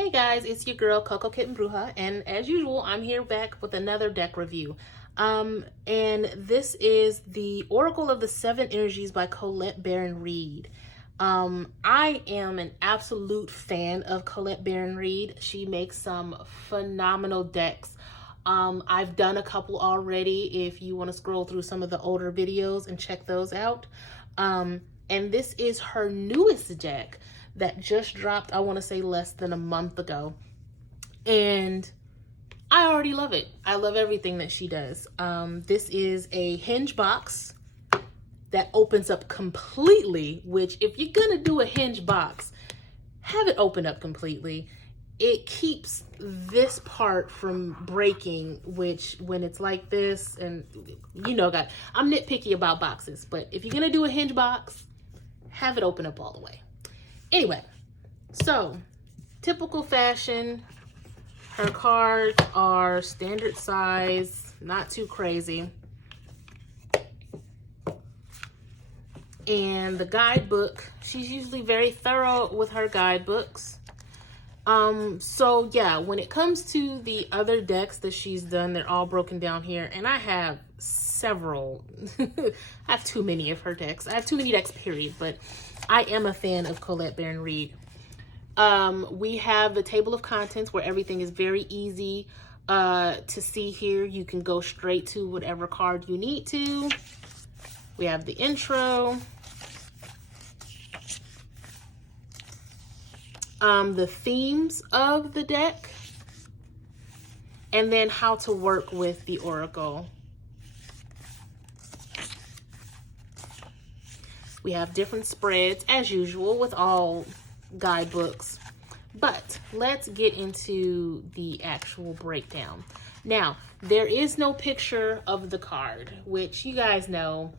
Hey guys, it's your girl Coco Kitten Bruja, and as usual, I'm here back with another deck review. And this is the Oracle of the Seven Energies by Colette Baron-Reid. I am an absolute fan of Colette Baron-Reid. She makes some phenomenal decks. I've done a couple already if you want to scroll through some of the older videos and check those out. And this is her newest deck that just dropped, I want to say less than a month ago. And I already love it. I love everything that she does. This is a hinge box that opens up completely, which if you're going to do a hinge box, have it open up completely. It keeps this part from breaking, which when it's like this, and you know, God, I'm nitpicky about boxes, but if you're going to do a hinge box, have it open up all the way. Anyway, so typical fashion, her cards are standard size, not too crazy. And the guidebook, she's usually very thorough with her guidebooks. So yeah, when it comes to the other decks that she's done, they're all broken down here. And I have several, I have too many of her decks. I have too many decks, period. But I am a fan of Colette Baron-Reid. We have the table of contents where everything is very easy to see here. You can go straight to whatever card you need to. We have the intro. The themes of the deck. And then how to work with the Oracle. We have different spreads, as usual, with all guidebooks. But let's get into the actual breakdown. Now, there is no picture of the card, which you guys know.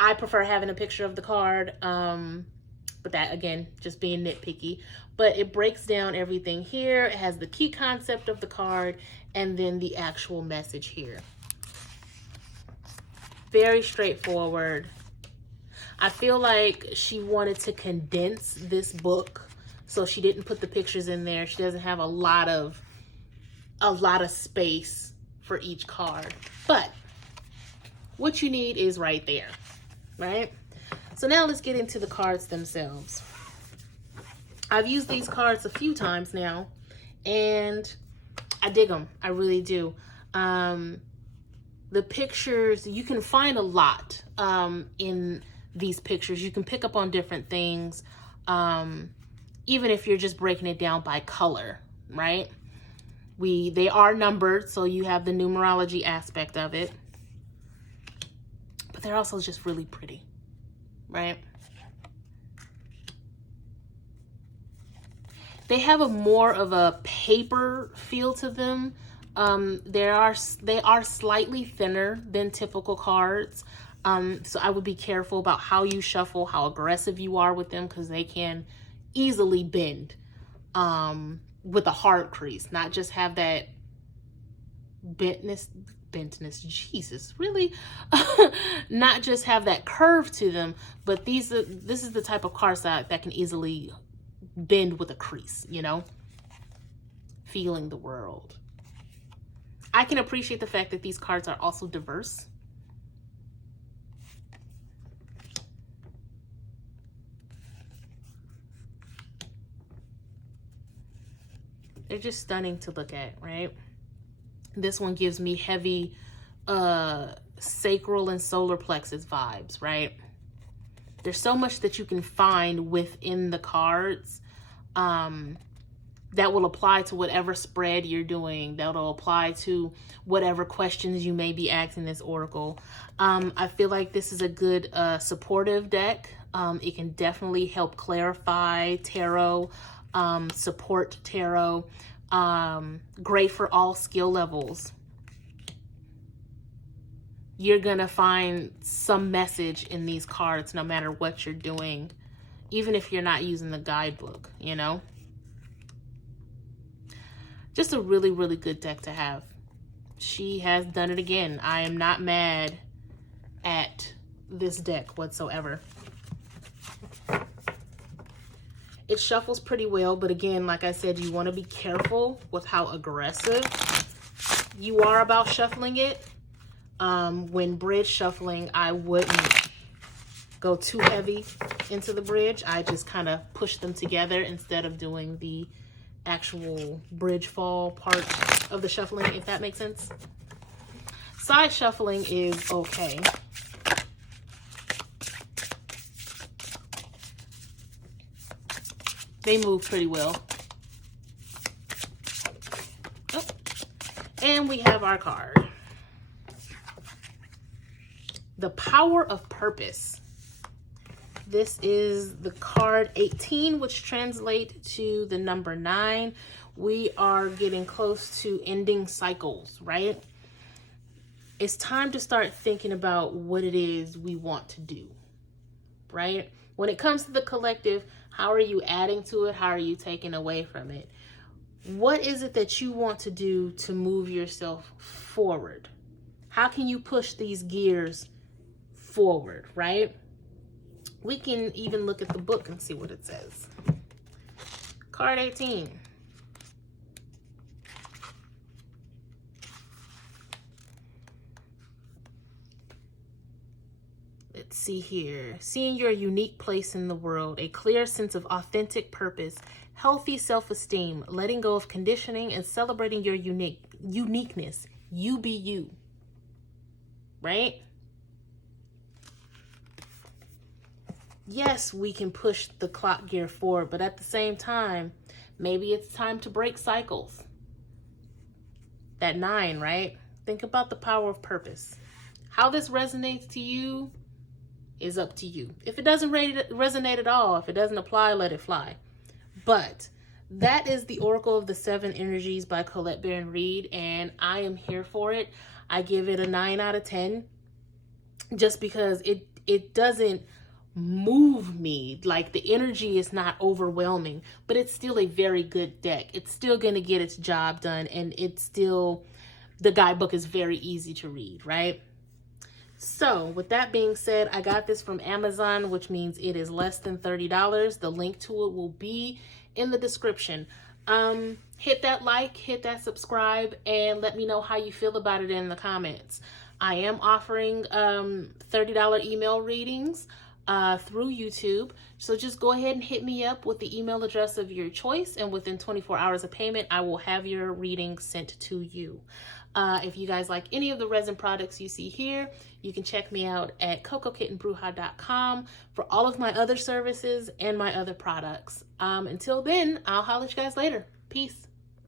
I prefer having a picture of the card. But that, again, just being nitpicky. But it breaks down everything here. It has the key concept of the card and then the actual message here. Very straightforward. I feel like she wanted to condense this book, so she didn't put the pictures in there. She doesn't have a lot of space for each card. But what you need is right there, right? So now let's get into the cards themselves. I've used these cards a few times now, and I dig them. I really do. The pictures, you can find a lot in these pictures. You can pick up on different things, even if you're just breaking it down by color, right? They are numbered, so you have the numerology aspect of it, but they're also just really pretty, right? They have a more of a paper feel to them. They are slightly thinner than typical cards. So I would be careful about how you shuffle, how aggressive you are with them, because they can easily bend with a hard crease, not just have that bentness, Jesus, really? Not just have that curve to them, but this is the type of card that can easily bend with a crease, you know? Feeling the world. I can appreciate the fact that these cards are also diverse. They're just stunning to look at, right? This one gives me heavy sacral and solar plexus vibes, right? There's so much that you can find within the cards that will apply to whatever spread you're doing, that'll apply to whatever questions you may be asking this Oracle. I feel like this is a good supportive deck. It can definitely help clarify tarot, support tarot. Great for all skill levels. You're gonna find some message in these cards no matter what you're doing, even if you're not using the guidebook, you know? Just a really, really good deck to have. She has done it again. I am not mad at this deck whatsoever. It shuffles pretty well, but again, like I said, you want to be careful with how aggressive you are about shuffling it. When bridge shuffling, I wouldn't go too heavy into the bridge. I just kind of push them together instead of doing the actual bridge fall part of the shuffling, if that makes sense. Side shuffling is okay. They move pretty well. Oh. And we have our card. The Power of Purpose. This is the card 18, which translates to the number 9. We are getting close to ending cycles, right? It's time to start thinking about what it is we want to do, right? When it comes to the collective, how are you adding to it? How are you taking away from it? What is it that you want to do to move yourself forward? How can you push these gears forward, right? We can even look at the book and see what it says. Card 18. Let's see here. Seeing your unique place in the world, a clear sense of authentic purpose, healthy self-esteem, letting go of conditioning, and celebrating your uniqueness. You be you. Right? Yes, we can push the clock gear forward, but at the same time, maybe it's time to break cycles. That 9, right? Think about the power of purpose. How this resonates to you is up to you. If it doesn't resonate at all, if it doesn't apply, let it fly. But that is the Oracle of the 7 Energies by Colette Baron Reid, and I am here for it. I give it a 9 out of 10 just because it doesn't move me. Like, the energy is not overwhelming, but it's still a very good deck. It's still going to get its job done, and it's still, the guidebook is very easy to read, right? So with that being said, I got this from Amazon, which means it is less than $30. The link to it will be in the description. Hit that like, hit that subscribe, and let me know how you feel about it in the comments. I am offering $30 email readings through YouTube. So just go ahead and hit me up with the email address of your choice, and within 24 hours of payment, I will have your reading sent to you. If you guys like any of the resin products you see here, you can check me out at cocokittenbruja.com for all of my other services and my other products. Until then, I'll holler at you guys later. Peace.